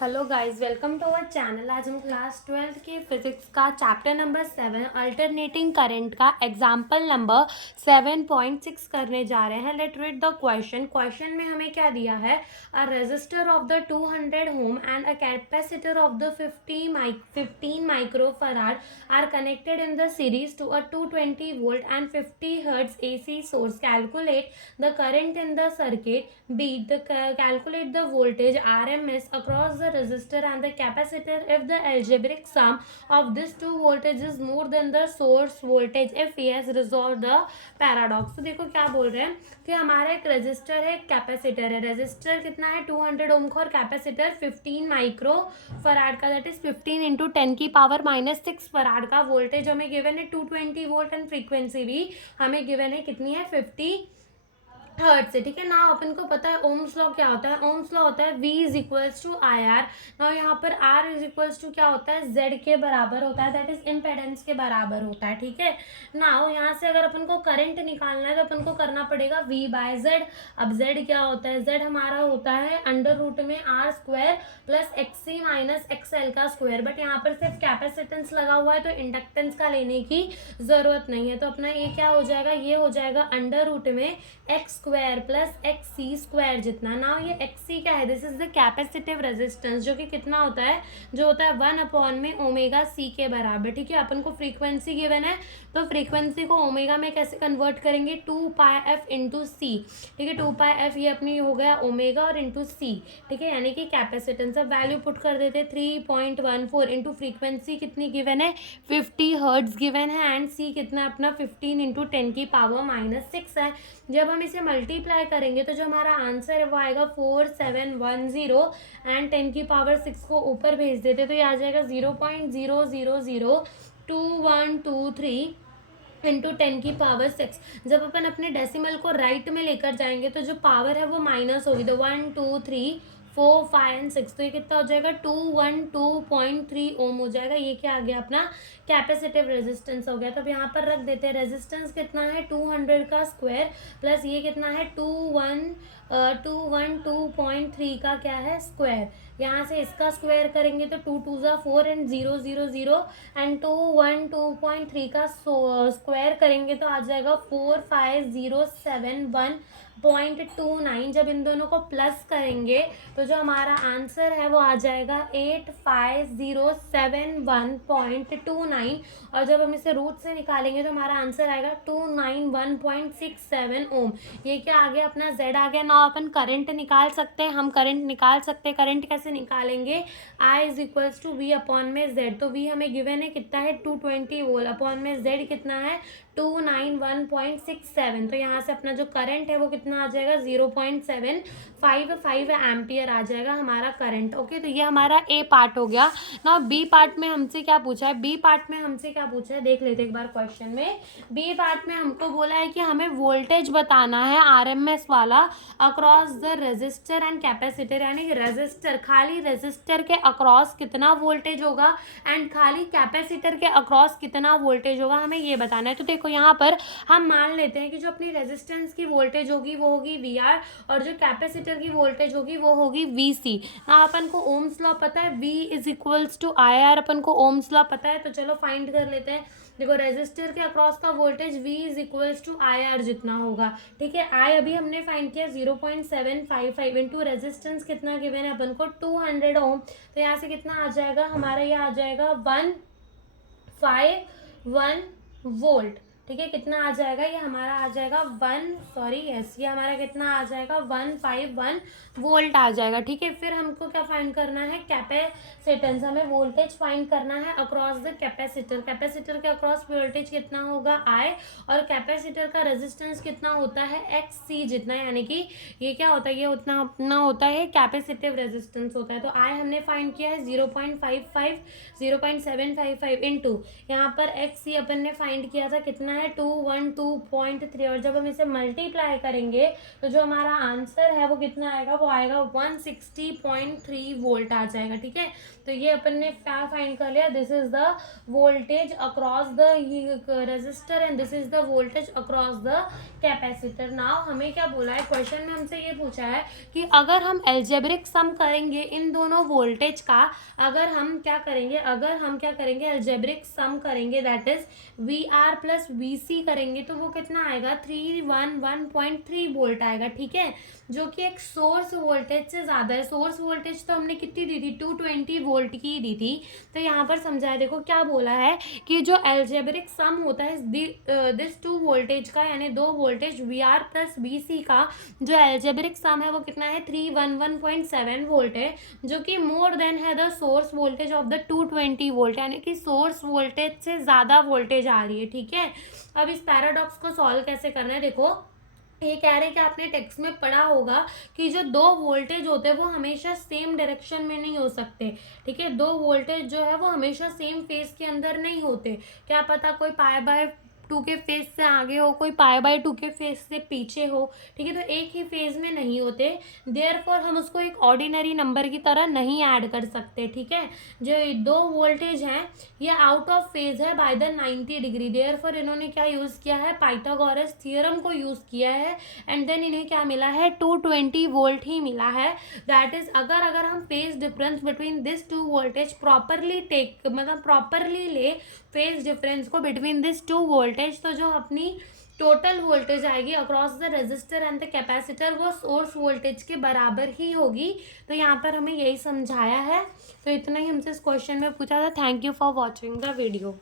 Hello guys, welcome to our channel. आज हम class 12th की फिजिक्स का चैप्टर नंबर 7 अल्टरनेटिंग करंट का एग्जाम्पल नंबर 7.6 करने जा रहे हैं। लेट रीड द क्वेश्चन में हमें क्या दिया है। A resistor of the 200 ohm and a capacitor of the 15 microfarad are connected in the series to a 220 volt and 50 hertz AC सोर्स। Calculate the current in the circuit. Calculate the voltage RMS across the resistor and the capacitor if the algebraic sum of these two voltages is more than the source voltage. If yes, resolve the paradox. तो देखो क्या बोल रहे हैं कि हमारा एक resistor है, एक कैपेसिटर है। रेजिस्टर कितना है 200 ओम का और कैपेसिटर 15 माइक्रो फराड का, दैट इज 15 इंटू 10⁻⁻6 फराड का। वोल्टेज हमें गिवन है 220 वोल्ट एंड फ्रीक्वेंसी भी हमें गिवन है कितनी है 50 हर्ट से। ठीक है ना, अपन को पता है ओम्स लॉ क्या होता है। ओम्स लॉ होता है V is equals to I R. ना यहाँ पर R इज इक्वल्स टू क्या होता है, Z के बराबर होता है, दैट इज इम्पेडेंस के बराबर होता है। ठीक है ना, यहाँ से अगर अपन को करंट निकालना है तो अपन को करना पड़ेगा V बाय Z। अब Z क्या होता है, Z हमारा होता है अंडर रूट में R square plus XC minus XL का स्क्वायर। बट यहाँ पर सिर्फ कैपेसिटेंस लगा हुआ है तो इंडक्टेंस का लेने की जरूरत नहीं है। तो अपना ये क्या हो जाएगा, ये हो जाएगा अंडर रूट में एक्स स्क्वायर प्लस एक्स सी स्क्वायर जितना। ना ये एक्स सी क्या है, this is the capacitive resistance, जो कि कितना होता है, जो होता है 1/ओमेगा सी के बराबर। ठीक है, अपन को फ्रीक्वेंसी गिवन है तो फ्रीक्वेंसी को ओमेगा में कैसे कन्वर्ट करेंगे, 2πf इंटू सी। ठीक है, 2πf ये अपनी हो गया ओमेगा और इंटू सी। ठीक है, यानी कि कैपेसिटेंस। अब वैल्यू पुट कर देते 3.14 इंटू फ्रीक्वेंसी कितनी गिवन है 50 हर्ट्ज गिवन है एंड सी कितना अपना 15 इंटू 10⁻⁻6 है। जब हम इसे मल्टीप्लाई करेंगे तो जो हमारा आंसर है वो आएगा 4710 एंड 10⁻6 को ऊपर भेज देते तो ये आ जाएगा 0.0002123 इंटू 10⁻6। जब अपन अपने डेसिमल को राइट में लेकर जाएंगे तो जो पावर है वो माइनस होगी, तो 1 2 3 4 5 एंड 6, तो ये कितना हो जाएगा 212.3 ओम हो जाएगा। ये क्या आ गया अपना कैपेसिटिव रेजिस्टेंस हो गया। तो अब यहाँ पर रख देते हैं रेजिस्टेंस कितना है 200 का स्क्वायर प्लस ये कितना है 212.3 का क्या है स्क्वायर। यहाँ से इसका स्क्वायर करेंगे तो 2 2 ज़ा 4 एंड 0 0 0 एंड 212.3 का स्क्वायर करेंगे तो आ जाएगा 45071.29। जब इन दोनों को प्लस करेंगे तो जो हमारा आंसर है वो आ जाएगा 85071.29 और जब हम इसे रूट से निकालेंगे तो हमारा आंसर आएगा 291.67 ओम। ये क्या आ गया अपना Z आ गया। ना अपन करंट निकाल सकते हैं, हम करंट निकाल सकते हैं। करंट कैसे निकालेंगे, I is equals to V upon में Z। तो V हमें गिवन है कितना है 220 वोल्ट अपॉन में Z कितना है 291.67। तो यहाँ से अपना जो करंट है वो कितना आ जाएगा 0.755 एम्पियर आ जाएगा हमारा करंट। ओके, तो ये हमारा ए पार्ट हो गया ना। बी पार्ट में हमसे क्या पूछा है, बी पार्ट में हमसे क्या पूछा है देख लेते एक बार क्वेश्चन में। बी पार्ट में हमको बोला है कि हमें वोल्टेज बताना है आरएमएस वाला across the resistor and capacitor, यानी कि रेजिस्टर, खाली रेजिस्टर के अक्रॉस कितना वोल्टेज होगा एंड खाली कैपेसिटर के अक्रॉस कितना वोल्टेज होगा, हमें ये बताना है। तो देखो यहाँ पर हम मान लेते हैं कि जो अपनी रेजिस्टेंस की वोल्टेज होगी वो होगी VR और जो कैपेसिटर की वोल्टेज होगी वो होगी VC। ना अपन को ओम्स लॉ पता है, V is equals to IR, अपन को ओम्स लॉ पता है। तो चलो फाइंड कर लेते हैं। देखो रेजिस्टर के अक्रॉस का voltage V is equals to IR जितना होगा। ठीक है, I अभी हमने फाइंड किया 0.755 इंटू रेजिस्टेंस कितना गिवन है अपन को 200 ओम। तो यहाँ से कितना आ जाएगा हमारा, ये आ जाएगा 151 वोल्ट। ठीक है, कितना आ जाएगा, ये हमारा आ जाएगा ये हमारा कितना आ जाएगा 151 वोल्ट आ जाएगा। ठीक है, फिर हमको क्या फाइंड करना है, कैपेसिटेंस, हमें वोल्टेज फाइंड करना है अक्रॉस द कैपेसिटर। कैपेसिटर के अक्रॉस वोल्टेज कितना होगा I और कैपेसिटर का रेजिस्टेंस कितना होता है XC जितना, यानी कि ये क्या होता है, ये उतना अपना होता है कैपेसिटिव रेजिस्टेंस होता है। तो I हमने फाइंड किया है 0.755 इंटू यहाँ पर XC अपन ने फाइंड किया था कितना है है 212.3 और जब हम इसे मल्टीप्लाई करेंगे तो जो हमारा आंसर है वो कितना आएगा, वो आएगा 160.3 वोल्ट आ जाएगा। ठीक है, तो ये अपन ने क्या फाइंड कर लिया, this is the voltage across the resistor and this is the voltage across the capacitor. Now हमें क्या बोला है, क्वेश्चन में हमसे ये पूछा है कि अगर हम एल्जेब्रिक सम करेंगे इन दोनों वोल्टेज का, अगर हम क्या करेंगे एल्जेब्रिक सम करेंगे, that is V R plus V C करेंगे, तो वो कितना आएगा 311.3 वोल्ट आएगा। ठीक है, जो कि एक सोर्स वोल्टेज से ज़्यादा है। सोर्स वोल्टेज तो हमने कितनी दी थी, 220 वोल्ट की दी थी। तो यहाँ पर समझाया, देखो क्या बोला है कि जो एल्जेब्रिक सम होता है दिस टू वोल्टेज का, यानी दो voltage V R plus V C का जो एल्जेब्रिक सम है वो कितना है 311.7 वोल्ट है, जो कि मोर देन है the source voltage of the 220 volt, यानी कि सोर्स वोल्टेज से ज़्यादा वोल्टेज आ रही है। ठीक है, अब इस पैराडॉक्स को सॉल्व कैसे करना है, देखो ये कह रहे हैं कि आपने टेक्स्ट में पढ़ा होगा कि जो दो वोल्टेज होते हैं वो हमेशा सेम डायरेक्शन में नहीं हो सकते। ठीक है, दो वोल्टेज जो है वो हमेशा सेम फेज के अंदर नहीं होते। क्या पता कोई पाई बाय 2 के फेज से आगे हो, कोई पाई बाय 2 के फेज से पीछे हो। ठीक है, तो एक ही फेज में नहीं होते, देयरफॉर हम उसको एक ऑर्डिनरी नंबर की तरह नहीं ऐड कर सकते। ठीक है, जो दो वोल्टेज हैं ये आउट ऑफ फेज है बाय द 90 डिग्री, देयरफॉर इन्होंने क्या यूज़ किया है, पाइथागोरस थ्योरम को यूज़ किया है एंड देन इन्हें क्या मिला है 220 वोल्ट ही मिला है। दैट इज अगर हम phase difference between this two voltage properly properly ले फेज डिफरेंस को बिटवीन दिस टू वोल्टेज, तो जो अपनी टोटल वोल्टेज आएगी across the resistor and the capacitor वो सोर्स वोल्टेज के बराबर ही होगी। तो यहाँ पर हमें यही समझाया है। तो इतना ही हमसे इस क्वेश्चन में पूछा था। Thank you for watching the video.